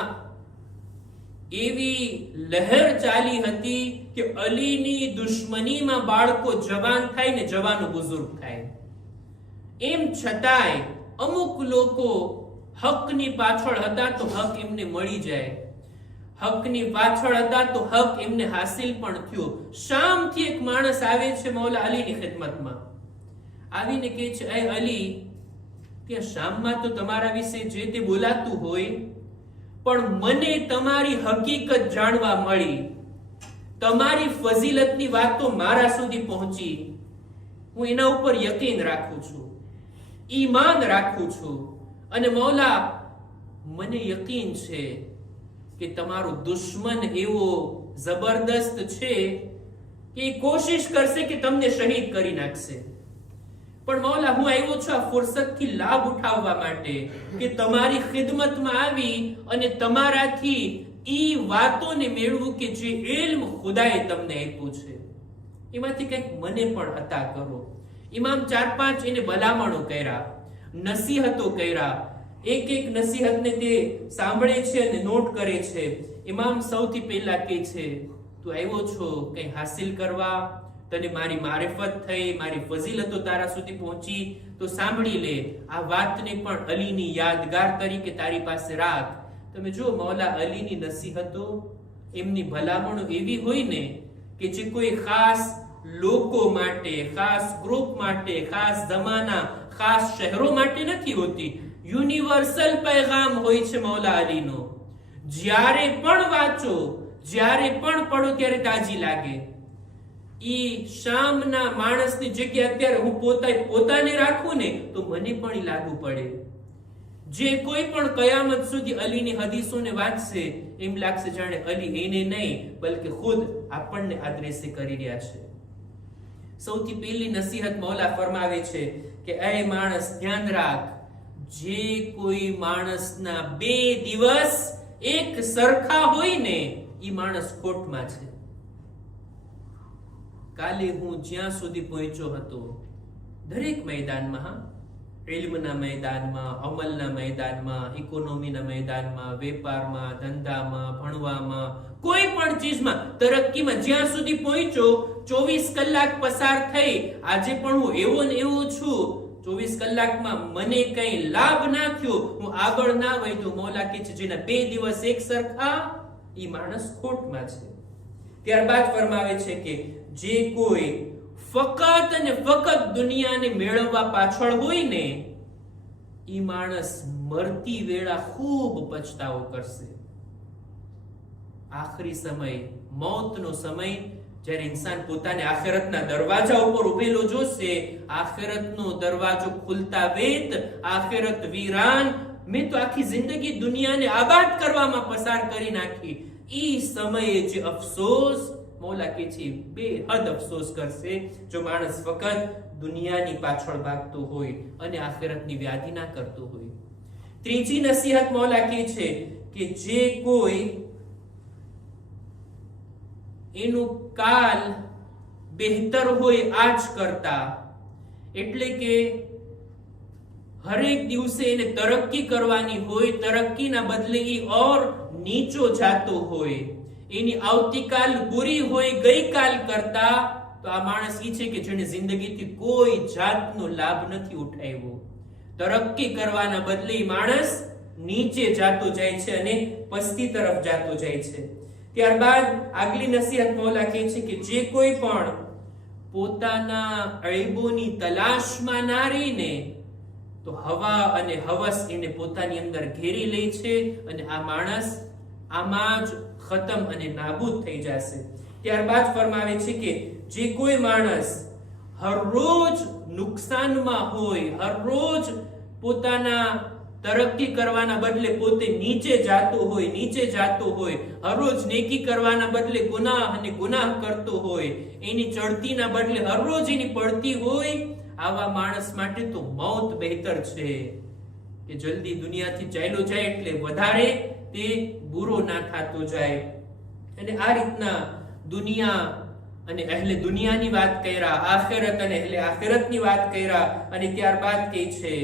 એવી લહેર ચાલી હતી કે અલીની દુશ્મનીમાં બાળકો જવાન થાય ને જવાનો બુઝુર્ગ થાય. એમ છતાંય અમુક લોકો હકની પાછળ હતા તો હક એમને મળી જાય, હકની પાછળ હતા તો હક એમને હાસિલ પણ થયો. શામથી એક માણસ આવે છે મૌલા અલીની ખિદમતમાં, આવીને કહે છે, એ અલી, ત્યાં શામમાં તો તમારા વિશે જે તે બોલાતું હોય, પણ મને તમારી હકીકત જાણવા મળી, તમારી ફઝીલતની વાતો મારા સુધી પહોંચી. હું એના ઉપર યકીન રાખું છું, ઈમાન રાખું છું. અને મૌલા, મને યકીન છે કે તમારો દુશ્મન એવો જબરદસ્ત છે કે એ કોશિશ કરશે કે તમને શહીદ કરી નાખશે. પણ મૌલા, હું આવ્યો છું આ ફુરસતથી લાભ ઉઠાવવા માટે કે તમારી ખિદમતમાં આવી અને તમારાથી ઈ વાતોને મેળવું કે જે ઇલ્મ ખુદાએ તમને આપ્યું છે, એમાંથી કંઈક મને પણ અતા કરો. ઇમામ 4-5 એને ભલામણો કર્યા, નસીહતો કર્યા. એક એક નસીહતને તે સાંભળે છે અને નોટ કરે છે. ઇમામ સૌથી પહેલા કહે છે, તું આવ્યો છો કંઈ હાસિલ કરવા, તને મારી મારિફત થઈ, મારી ફઝીલતો તારા સુધી પહોંચી, તો સાંભળી લે. આ વાતને પણ અલીની યાદગાર તરીકે તારી પાસે રાખ. તમે જો મૌલા અલીની નસીહતો, એમની ભલામણો એવી હોય ને કે જે કોઈ ખાસ લોકો માટે, ખાસ ગ્રુપ માટે, ખાસ જમાના, ખાસ શહેરો માટે નથી હોતી. યુનિવર્સલ પૈગામ હોય છે મૌલા અલીનો. જ્યારે પણ વાંચો, જ્યારે પણ પડો ત્યારે તાજી લાગે. ઈ શામના માણસની જગ્યાએ અત્યારે હું પોતાને રાખું ને તો મને પણ ઈ લાગુ પડે. જે કોઈ પણ કયામત સુધી અલીની હદીસોને વાંચશે એમ લાગશે જાણે અલી એને નહીં બલકે ખુદ આપણને આદ્રેસે કરી રહ્યા છે. સૌથી પહેલી નસીહત મૌલા ફરમાવે છે કે એ માણસ ધ્યાન રાખ, જે કોઈ માણસના 2 દિવસ એક સરખા હોય ને ઈ માણસ ખોટમાં છે. કાલે હું જ્યાં સુધી પહોંચ્યો હતો દરેક મેદાનમાં, ઇલ્મના મેદાનમાં, અમલના મેદાનમાં, ઇકોનોમીના મેદાનમાં, વેપારમાં, ધંધામાં, ભણવામાં, કોઈ પણ ચીજમાં, તરક્કીમાં જ્યાં સુધી પહોંચ્યો 24 કલાક પસાર થઈ. આજે પણ હું એવો ને એવો છું. 24 કલાકમાં મને કઈ લાભ ના થયો, હું આગળ ના વધ્યો. મૌલા કહે છે જેના 2 દિવસ એક સરખા ઈ માણસ ખોટમાં છે. ત્યારબાદ ફરમાવે છે કે જે કોઈ ફકત અને ફકત દુનિયાને મેળવવા પાછળ હોય ને ઈ માણસ મરતી વેળા ખૂબ પછતાવો કરશે. આખરી સમય, મોતનો સમય, જ્યારે ઇન્સાન પોતાને આખિરતના દરવાજા ઉપર ઉભેલો જોશે, આખિરતનો દરવાજો ખુલતા વેત આખિરત વીરાન, મેં તો આખી જિંદગી દુનિયાને આબાદ કરવામાં પસાર કરી નાખી, ઈ સમયે જે અફસોસ મૌલા કે છે બેહદ અફસોસ કરશે જો માણસ ફક્ત દુનિયાની પાછળ ભાગતો હોય અને આખિરતની વ્યાધિ ના કરતો હોય. ત્રીજી નસીહત મૌલા કે છે કે જે કોઈ એનું કાલ બહેતર હોય આજ કરતા, એટલે કે હરેક દિવસે એને તરક્કી કરવાની હોય, તરક્કીના બદલે ઈ ઓર નીચો જાતો હોય, એની આવતીકાલ બુરી હોય ગઈકાલ કરતા, તો આ માણસ ઈ છે કે જેને જિંદગીથી કોઈ જાતનો લાભ નથી ઉઠાવ્યો. તરક્કી કરવાના બદલે માણસ નીચે જાતો જાય છે અને પસ્તી તરફ જાતો જાય છે. ત્યારબાદ આગલી નસીહત મૌલા કહે છે કે જે કોઈ પણ પોતાના અયબોની તલાશમાં ના રહીને તો હવા અને હવસ એને પોતાની અંદર ઘેરી લે છે અને આ માણસ આમાં જ ખતમ અને નાબૂદ થઈ જશે. ત્યારબાદ ફરમાવે છે કે જે કોઈ માણસ હરરોજ નુકસાનમાં હોય, હરરોજ પોતાના તરક્કી કરવાના બદલે પોતે નીચે જાતો હોય, હરરોજ નેકી કરવાના બદલે ગુનાહ અને ગુનાહ કરતો હોય, એની ચડતીના બદલે હરરોજ એની પડતી હોય, આવા માણસ માટે તો મૌત બહેતર છે કે જલ્દી દુનિયાથી ચાલ્યો જાય એટલે વધારે તે બુરો ના થતો જાય. અને આ રીતના દુનિયા અને અહેલે દુનિયાની વાત કર્યા, આખિરત અને અહેલે આખિરતની વાત કર્યા અને ત્યારબાદ કહે છે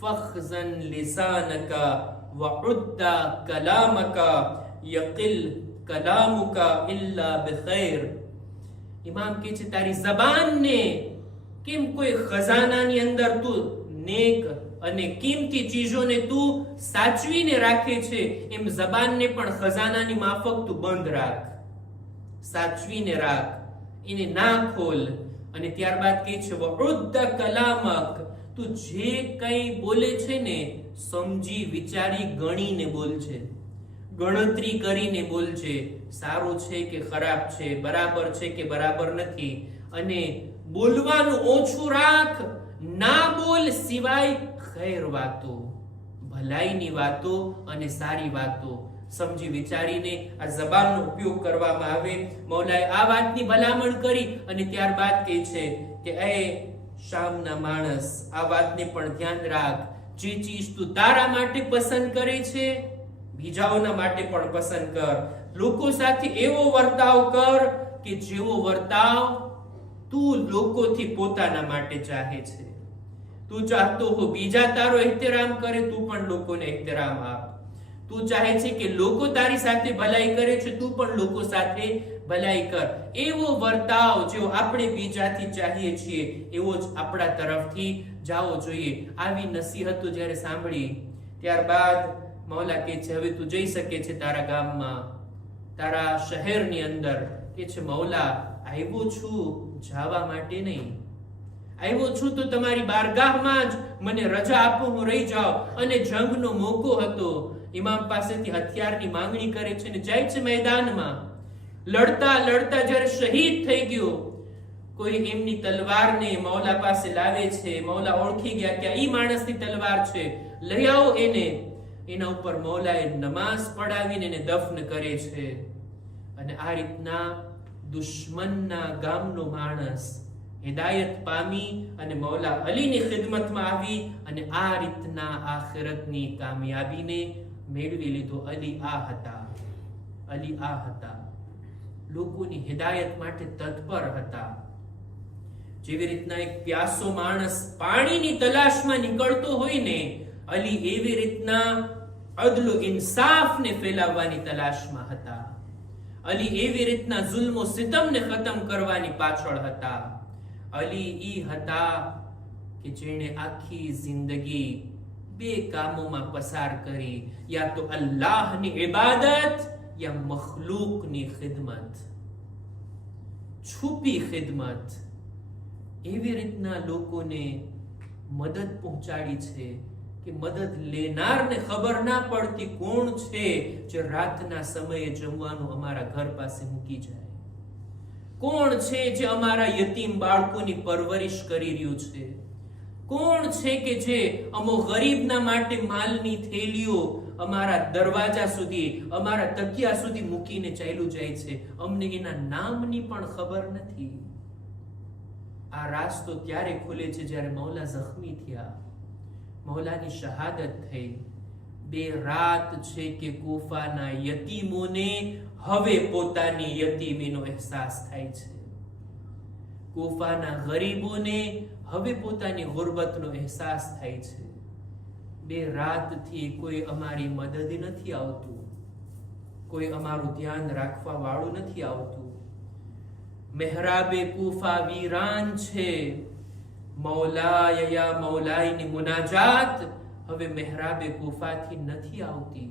ફખઝન લિસાનકા વઉદ્દા કલામકા યકિલ કલામુકા ઇલ્લા બખૈર. ઇમામ કહે છે તારી જબાનને કેમ કોઈ ખજાનાની અંદર તું નેક અને કિંમતી ચીજોને તું સાચવીને રાખે છે, એમ જબાનને પણ ખજાનાની માફક તું બંધ રાખ, સાચવીને રાખ, એને ના ખોલ. અને ત્યારબાદ કહે છે વઉદ્દ કલામક, તું જે કંઈ બોલે છે ને સમજી વિચારી ગણીને બોલજે, ગણતરી કરીને બોલજે, સારું છે કે ખરાબ છે, બરાબર છે કે બરાબર નથી. અને બોલવાનું ઓછું રાખ, ના બોલ સિવાય ખૈર વાતો, ભલાઈની વાતો અને સારી વાતો. સમજી વિચારીને આ જબાનનો ઉપયોગ કરવામાં આવે. મૌલાએ આ વાતની ભલામણ કરી અને ત્યારબાદ કહે છે કે એ શામના માણસ, આ વાતને પણ ધ્યાન રાખ, જે ચીજ તું તારા માટે પસંદ કરે છે બીજાઓના માટે પણ પસંદ કર. લોકો સાથે એવો વર્તાવ કર કે જેવો વર્તાવ તું લોકોથી પોતાના માટે ચાહે છે. તું ચાહતો હો બીજા તારો એહતરામ કરે, તું પણ લોકોને એહતરામ આપ. તું ચાહે છે કે લોકો તારી સાથે ભલાઈ કરે છે, તું પણ લોકો સાથે ભલાઈ કર. એવો વર્તાવ જેવો આપણે બીજાથી ચાહીએ છીએ એવો જ આપણા તરફથી જાવો જોઈએ. આવી નસીહતો જ્યારે સાંભળી ત્યારબાદ મૌલા કહે છે હવે તું જઈ શકે છે તારા ગામમાં, તારા શહેરની અંદર. કે છે મૌલા આવ્યો છું જવા માટે નહીં, આવ્યો છું તો તમારી બારગાહમાં જ મને રજા આપો, હું રહી જાઉં. અને જંગનો મોકો હતો, ઇમામ પાસેથી હથિયારની માંગણી કરે છે ને જાય છે મેદાનમાં. લડતા લડતા જ્યારે શહીદ થઈ ગયો, કોઈ એમની તલવારને મૌલા પાસે લાવે છે. મૌલા ઓળખી ગયા કે આ માણસની તલવાર છે, લઈ આવો એને. એના ઉપર મૌલાએ નમાઝ પડાવીને એને દફન કરે છે. અને આ રીતના દુશ્મનના ગામનો માણસ હિદાયત પામી અને મૌલા અલીની ખિદમતમાં આવી અને આ રીતના આખિરતની કામયાબીને મેળવી લીધો. અલી આ હતા, અલી આ હતા, લોકોની હિદાયત માટે તત્પર હતા. જેવી રીતના એક પ્યાસો માણસ પાણીની તલાશમાં નીકળતો હોય ને, અલી એવી રીતના અદલ ઇન્સાફને ફેલાવવાની તલાશમાં હતા. અલી એવી રીતના જુલ્મો સિતમને ખતમ કરવાની પાછળ હતા. અલી ઈ હતા કે જેણે આખી જિંદગી બે કામોમાં પસાર કરી, યા તો અલ્લાહની ઇબાદત યા મખલૂકની ખિદમત, છુપી ખિદમત. એવી રીતના લોકોને મદદ પહોંચાડી છે કે મદદ લેનારને ખબર ના પડતી કોણ છે જે રાતના સમયે જમવાનું અમારા ઘર પાસે મૂકી જાય, કોણ છે જે અમારા યતીમ બાળકોની પરવરિશ કરી રહ્યું છે, કોણ છે કે જે અમો ગરીબના માટે માલની થેલીઓ અમારા દરવાજા સુધી, અમારા તકિયા સુધી મૂકીને ચાલ્યું જાય છે. અમને એના નામની પણ ખબર નથી. આ રાસ તો ત્યારે ખુલે છે જ્યારે મૌલા જખ્મી થયા, મૌલાની શહાદત થઈ. બે રાત છે કે કૂફાના યતીમોને હવે પોતાની યતીમીનો અહેસાસ થાય છે. કૂફાના ગરીબોને હવે પોતાની ગુરબતનો અહેસાસ થાય છે. બે રાતથી કોઈ અમારી મદદ નથી આવતું, કોઈ અમારું ધ્યાન રાખવા વાળું નથી આવતું. મહેરાબે કૂફા વીરાન છે. મૌલાય યા મૌલાઈની મુનાજાત હવે મહેરાબે કૂફાથી નથી આવતી.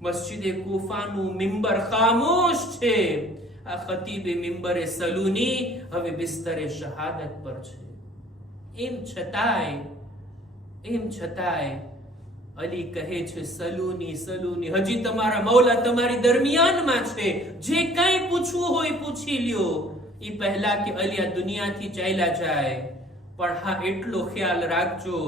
મસ્જિદે કૂફાનું મિંબર ખામોશ છે. આ ખતીબે મિંબરે સલૂની હવે બિસ્તરે શહાદત પર છે. એમ છતાંય અલી કહે છે સલૂની સલૂની, હજી તમારા મૌલા તમારી દરમિયાનમાં છે, જે કંઈ પૂછવું હોય પૂછી લ્યો. એ પહેલા કે અલી આ દુનિયાથી ચાલ્યા જાય, પણ હા એટલો ખ્યાલ રાખજો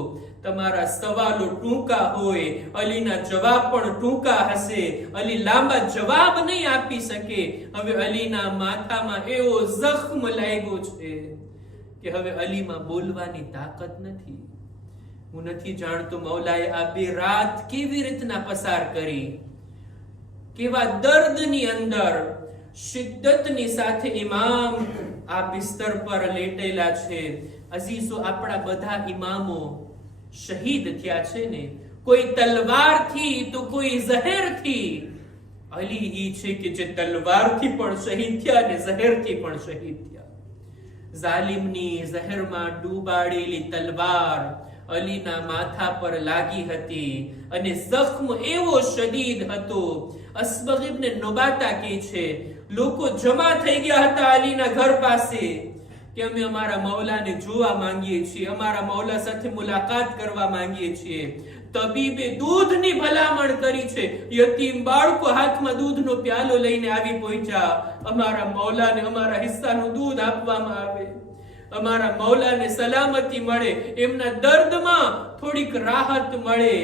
તમારા સવાલો ટૂંકા હોય, અલીના જવાબ પણ ટૂંકા હશે. અલી લાંબા જવાબ નહીં આપી શકે. હવે અલીના માથામાં એવો જખ્મ લાગ્યો છે કે હવે અલીમાં બોલવાની તાકાત નથી. હું નથી જાણતો મૌલાએ આ બે રાત કેવી રીતના પસાર કરી, કેવા દર્દની અંદર શિદ્દતની સાથે ઇમામ આ બિસ્તર પર લેટેલા છે. અઝીઝો, આપણા બધા ઇમામો શહીદ થયા છે ને, કોઈ તલવારથી તો કોઈ ઝહેરથી. અલી ઈ છે કે જે તલવારથી પણ શહીદ થયા ને ઝહેરથી પણ શહીદ થયા. જાલિમની ઝહેરમાં ડૂબાડેલી તલવાર અલીના માથા પર લાગી હતી અને જખ્મ એવો શદીદ હતો. અસ્બગ ઇબ્ન નુબાતા કહે છે લોકો જમા થઈ ગયા હતા અલીના ઘર પાસે કે અમે અમારા મૌલાને જોવા માંગીએ છીએ, અમારા મૌલા સાથે મુલાકાત કરવા માંગીએ છીએ. તબીબે દૂધની ભલામણ કરી છે. યતીમ બાળકો હાથમાં દૂધનો પ્યાલો લઈને આવી પહોંચ્યા. અમારા મૌલાને અમારા હિસ્સાનું દૂધ આપવામાં આવે, અમારા મૌલાને સલામતી મળે, એમના દર્દમાં થોડીક રાહત મળે.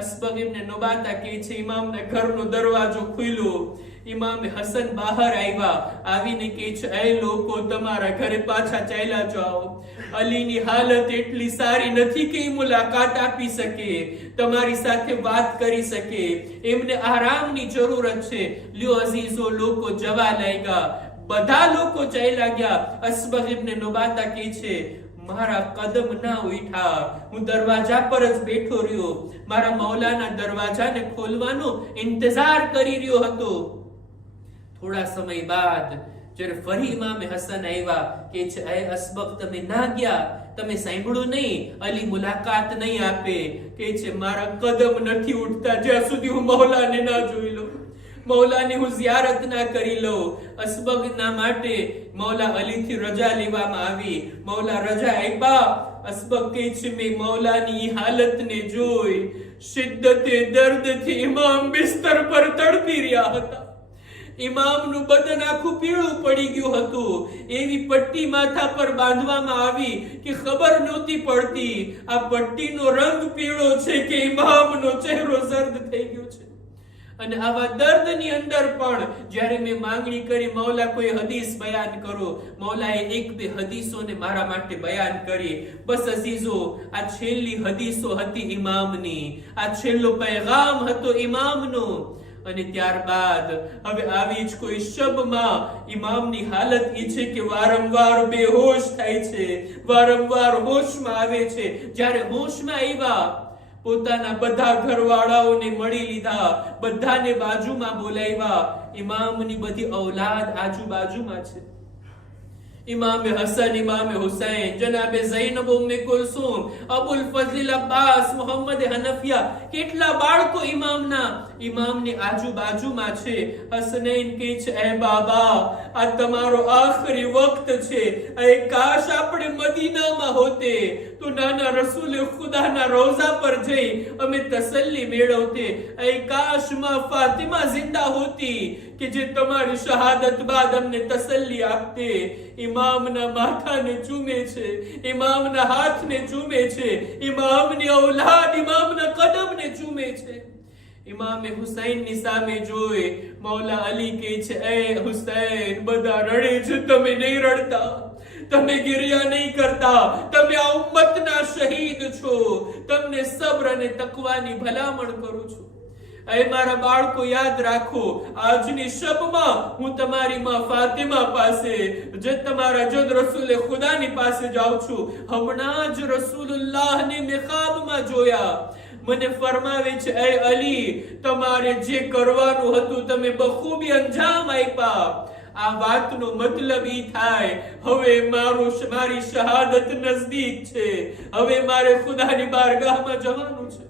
અસ્બગ ઇબ્ન નુબાતા કહે છે ઇમામના ઘરનો દરવાજો ખુલ્યો. ઇમામ હસન બહાર આવ્યા, આવીને કહે છે એ લોકો તમારા ઘરે પાછા ચાલ્યા જાઓ. અલીની હાલત એટલી સારી નથી કે એ મુલાકાત આપી શકે, તમારી સાથે વાત કરી શકે, એમને આરામની જરૂરત છે. લ્યો અઝીઝો, લોકો જવા લાગ્યા, બધા લોકો ચાલ્યા ગયા. અસ્બગ ઇબ્ન નુબાતા કહે છે મારા કદમ ના ઉઠ્યા, હું દરવાજા પર જ બેઠો રહ્યો, મારા મૌલાના દરવાજાને ખોલવાનો ઇંતજાર કરી રહ્યો હતો. થોડા સમય બાદ જ્યારે ફરી ઇમામ હસન આવ્યા કે છે એ અસ્બગ તમે ના ગયા, તમે સાંભળ્યું નહીં, અલી મુલાકાત નહીં આપે, કે છે મારા કદમ નથી ઉઠતા જ્યાં સુધી હું મૌલાને ના જોઈ લઉં, મૌલાની હું ઝિયારત ના કરી લઉં. અસબગના માટે મૌલા અલીથી રજા લેવામાં આવી. મૌલા રજા આપ્યા. અસબગ કહે છે મેં મૌલાની હાલતને જોઈ શિદ્દતે દર્દથી ઇમામ બિસ્તર પર તડપી રહ્યા હતા. ઇમામનું બદન આખું પીળું પડી ગયું હતું. એવી પટ્ટી માથા પર બાંધવામાં આવી કે ખબર નહોતી પડતી આ પટ્ટીનો રંગ પીળો છે કે ઇમામનો ચહેરો ઝર્દ થઈ ગયો છે. અને આવા દર્દની અંદર પણ જ્યારે મેં માંગણી કરી મૌલા કોઈ હદીસ બયાન કરો, મૌલાએ એક બે હદીસોને મારા માટે બયાન કરી. બસ અઝીઝો, આ છેલ્લી હદીસો હતી ઇમામની, આ છેલ્લો પૈગામ હતો ઇમામનો. અને ત્યારબાદ હવે આવી જ કોઈ શબમાં ઇમામની હાલત એ છે કે વારંવાર બેહોશ થાય છે, વારંવાર હોશમાં આવે છે. જ્યારે હોશમાં આવ્યા પોતાના બધા ઘરવાળાઓને મળી લીધા, બધાને બાજુમાં બોલાવ્યા. ઇમામની બધી ઔલાદ આજુબાજુમાં છે. ઇમામે હસન, ઇમામે હુસૈન, જનાબે ઝૈનબ ઉમ્મે કુલસુમ, અબુલ ફઝલ અબ્બાસ, મોહમ્મદ હનફિયા, કેટલા બાળકો ઇમામની આજુબાજુમાં છે. હસનૈન કહે છે એ બાબા, આ તમારો આખરી વખત છે. એ કાશ આપણે મદીનામાં હોતે તો નાના રસૂલ ખુદાના રોઝા પર જઈ અમે તસલ્લી મેળવતે. એ કાશ માં ફાતિમા જિંદા હોતી કે જે તમારી શહાદત બાદ અમને તસલ્લી આપતે. ઇમામના માથાને ચૂમે છે, ઇમામના હાથને ચૂમે છે, ઇમામની ઔલાદ ઇમામના કદમને ચૂમે છે. ઇમામે હુસૈનની સામે જોઈ મૌલા અલી કહે છે એ હુસૈન, બધા રડે છે, તમે નહીં રડતા, તમે ગિરિયા નહીં કરતા, તમે આ ઉમ્મતના શહીદ છો. તમને સબ્ર અને તકવાની ભલામણ કરું છું. એ મારા બાળકો યાદ રાખો, આજની શબમાં હું તમારી માં ફાતિમા પાસે, જે તમારા જદ રસૂલ ખુદાની પાસે જાઉં છું. હમણાં જ રસૂલુલ્લાહને મેં ખ્વાબમાં જોયા. મને ફરમાવે છે એ અલી, તમારે જે કરવાનું હતું તમે બખૂબી અંજામ આપ્યા. આ વાતનો મતલબ ઈ થાય હવે મારી શહાદત નજદીક છે, હવે મારે ખુદાની બારગાહમાં જવાનું છે.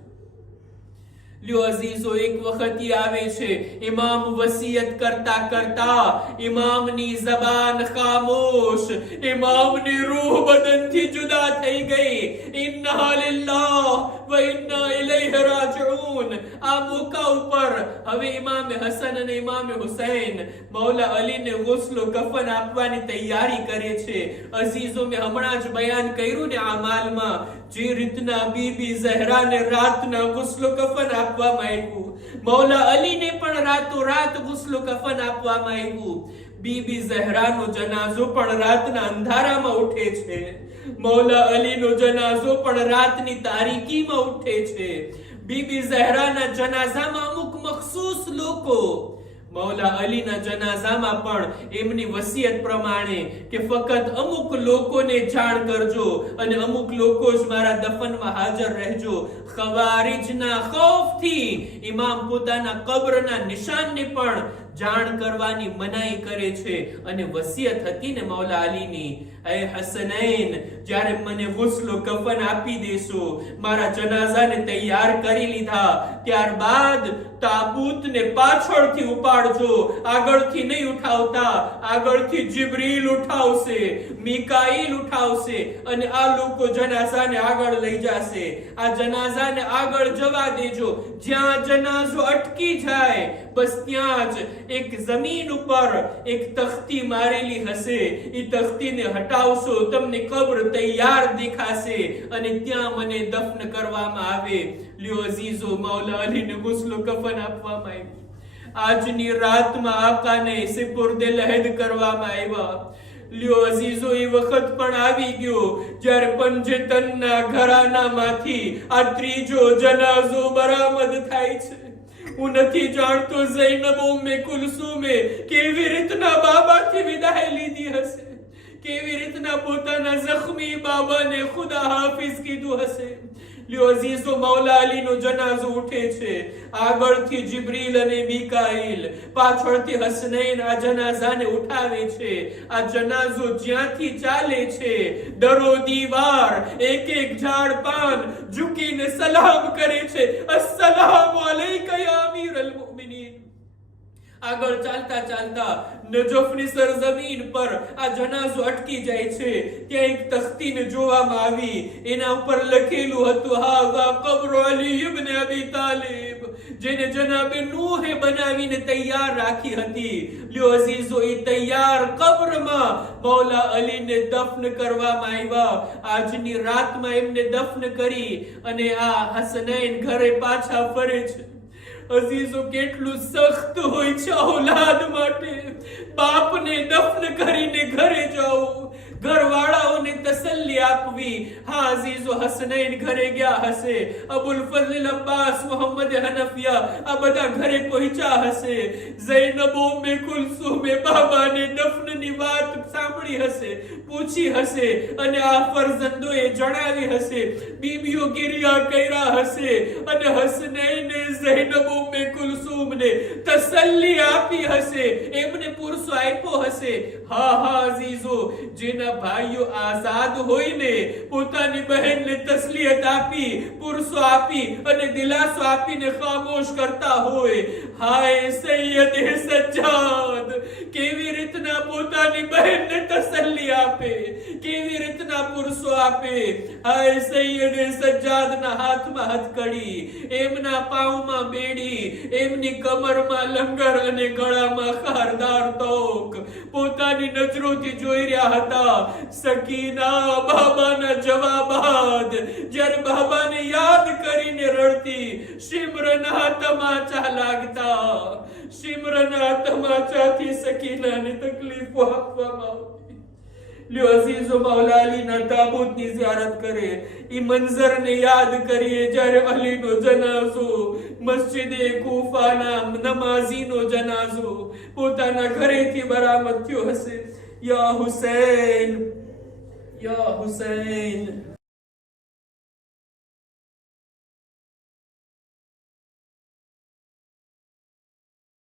લ્યો અઝીઝો, એક વખત આવે છે ઇમામ વસિયત કરતા કરતા ઇમામની જબાન ખામોશ, ઇમામની રૂહ બદનથી જુદા થઈ ગઈ. ઇન્ના લિલ્લાહ વ ઇન્ના ઇલૈહિ રાજિઉન. આ મોકા ઉપર હવે ઇમામે હસન અને ઇમામે હુસૈન મૌલા અલીને ગુસ્લો કફન આપવાની તૈયારી કરે છે. અઝીઝો, મેં હમણાં જ બયાન કર્યું ને આ માલમાં જે રીતના બીબી ઝહરાને રાતના ગુસ્લો કફન આપવામાં આવ્યું, મૌલા અલીને પણ રાતોરાત ગુસ્લો કફન આપવામાં આવ્યું. બીબી ઝહરાનો જનાઝો પણ રાતના અંધારામાં ઉઠે છે, મૌલા અલીનો જનાઝો પણ રાતની તારીકીમાં ઉઠે છે. બીબી ઝહરાના જનાઝામાં અમુક મખસૂસ લોકો, મૌલા અલીના જનાઝામાં પણ એમની વસિયત પ્રમાણે કે ફક્ત અમુક લોકોને જાણ કરજો અને અમુક લોકો જ મારા દફનમાં હાજર રહેજો. ખવારિજના ખૌફથી ઇમામ પોતાના કબ્રના નિશાનને પણ જાણ કરવાની મનાઈ કરે છે. અને વસિયત હતી ને મૌલા અલીની, એ હસનૈન, જ્યારે મને ગુસ્લો કફન આપી દેશો, મારા જનાઝાને તૈયાર કરી લીધા, ત્યારબાદ તાબૂતને પાછળથી ઉપાડજો, આગળથી નહીં ઉઠાવતા. આગળથી જિબ્રીલ ઉઠાવશે, મિકાઈલ ઉઠાવશે અને આ લોકો જનાઝાને આગળ લઈ જશે. આ જનાઝાને આગળ જવા દેજો. જ્યાં જનાઝો અટકી જાય બસ ત્યાં જ એક જમીન ઉપર એક તખ્તી મારેલી હશે. એ તખ્તીને હટાવશો, તમને કબ્ર તૈયાર દેખાશે અને ત્યાં મને દફન કરવામાં આવે. લ્યો અઝીઝો, મૌલા અલીને ગુસ્લો કફન આપવામાં આવ્યું. આજની રાતમાં આકાને સિપુર્દે લહેદ કરવામાં આવ્યા. લ્યો અઝીઝો, એ વખત પણ આવી ગયો જ્યારે પંજતનના ઘરાનામાંથી આ ત્રીજો જનાઝો બરામદ થાય છે. હું નથી જાણતો ઝૈનબ ઉમ્મે કુલસુમે કેવી રીતના બાબાથી વિદાય લીધી હશે, કેવી રીતના પોતાના જખ્મી બાબાને ખુદા હાફિઝ કીધું હશે. લ્યો અઝીઝો, મૌલા અલીનો જનાઝો ઉઠે છે. આગળથી જિબ્રીલ અને મિકાઈલ, પાછળથી હસનૈન આ જનાઝાને ઉઠાવે છે. આ જનાઝો જ્યાંથી ચાલે છે, દરો દીવાર, એક એક ઝાડ પાન ઝૂકીને સલામ કરે છે. અસ્સલામુ અલૈકા યા અમીરલ મુમિનીન. આગળ ચાલતા ચાલતા નજફની સરજમીન પર આ જનાઝો અટકી જાય છે. ત્યાં એક તખ્તીને જોવામાં આવી. એના ઉપર લખેલું હતું, હાઝા કબ્ર અલી ઇબ્ન અબી તાલિબ, જેને જનાબે નૂહે બનાવીને તૈયાર રાખી હતી. લ્યો અઝીઝો, એ તૈયાર કબ્રમાં મૌલા અલીને દફન કરવામાં આવ્યા. આજની રાતમાં એમને દફન કરી અને આ હસનૈન ઘરે પાછા ફરે છે. અઝીઝો, કેટલું સખ્ત હોય છે ઔલાદ માટે. બાપને દફન કરીને ઘરે જવું, ઘરવાળાઓને તસલ્લી આપવી. હા અઝીઝો, હસનૈન ઘરે ગયા હશે, અબુલ ફઝલ અબ્બાસ, મોહમ્મદ હનફિયા આ બધા ઘરે પહોંચ્યા હશે. ઝૈનબ ઉમ્મે કુલસુમે બાબાને દફનની વાત સાંભળી હશે, પૂછી હશે અને આ ફરજંદોએ જણાવી હશે. બીબીઓ ગિરિયા કર્યા હશે અને હસનૈને ઝૈનબ ઉમ્મે કુલસુમને તસલ્લી આપી હશે, એમને પુરસો આપ્યો હશે. હા હા અઝીઝો, જેના ભાઈઓ આઝાદ હોય ને, પોતાની બહેનને તસલિયત આપી, પુરસો આપી અને દિલાસો આપીને ખામોશ કરતા હોય. હાય સૈયદ સજ્જાદ, કેવી રીતના પોતાની બહેનને તસલ્લી આપે, કેવી રીતના પુરસો આપે. હાય સૈયદ સજ્જાદના હાથમાં હથકડી, એમના પાઉમાં બેડી, એમની કમરમાં લંગર અને ગળામાં ખારદાર તોક પોતાની નજરોથી જોઈ રહ્યા હતા. સકીના બાબાના જવાબ બાદ જ્યારે બાબાને યાદ કરીને રડતી, સિમરના તમાચા લાગતા. સિમરના તમાચાથી સકીનાને તકલીફો આપવામાં આવતી. લ્યો અઝીઝો, મૌલા અલીના તાબૂતની ઝિયારત કરે. ઈ મંઝરને યાદ કરીએ જ્યારે અલીનો જનાઝો, મસ્જિદે કૂફાના નમાઝીનો જનાઝો પોતાના ઘરેથી બરામદ થયો હશે. યા હુસૈન, યા હુસૈન.